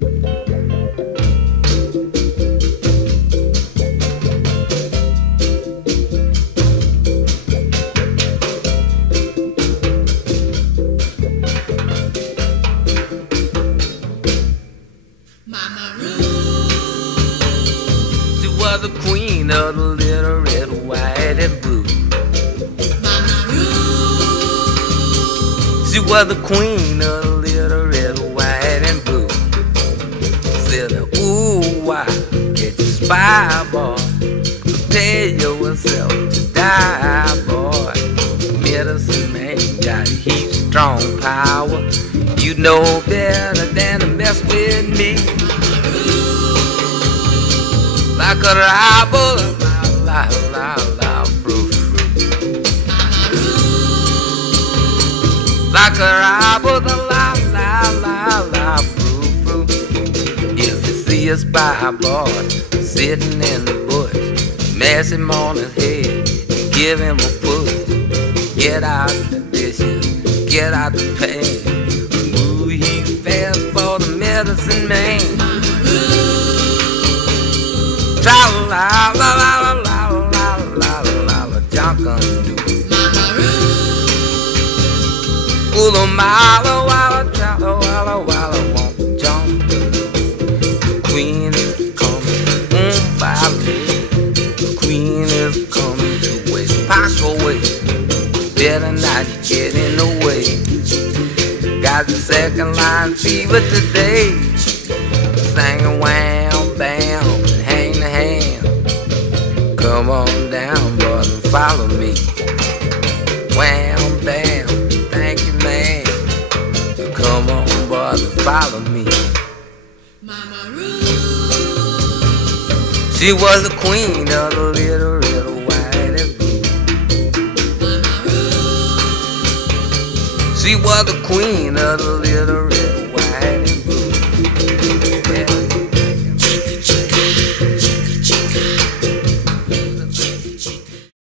The queen of the little red, white, and blue. Mama Ruth. She was the queen of the little red, white, and blue. Said, ooh, why get you spy, boy? Prepare yourself to die, boy. Medicine man got heat, strong power. You know better than to mess with me. Like a rival, la la la, fruit. Like a rival, la la la la, fruit. If you see a spy boy sitting in the bush, smash him on his head, give him a push. Get out the dishes, get out the pain. Ooh, he fast for the medicine man. La la la la la la la la la, junk undo. Ooh, mala walla chala walla walla won't jump. The queen is coming, valley. The queen is coming to waste. Pack away, better not get in the way. Got the second line fever today. Singing wham bam. Come on down, boys, and follow me. Wham, bam, thank you, man. Come on, boys, and follow me. Mama Ruth. She was the queen of the little red, white, and blue. Mama Ruth. She was the queen of the little red, white, and blue.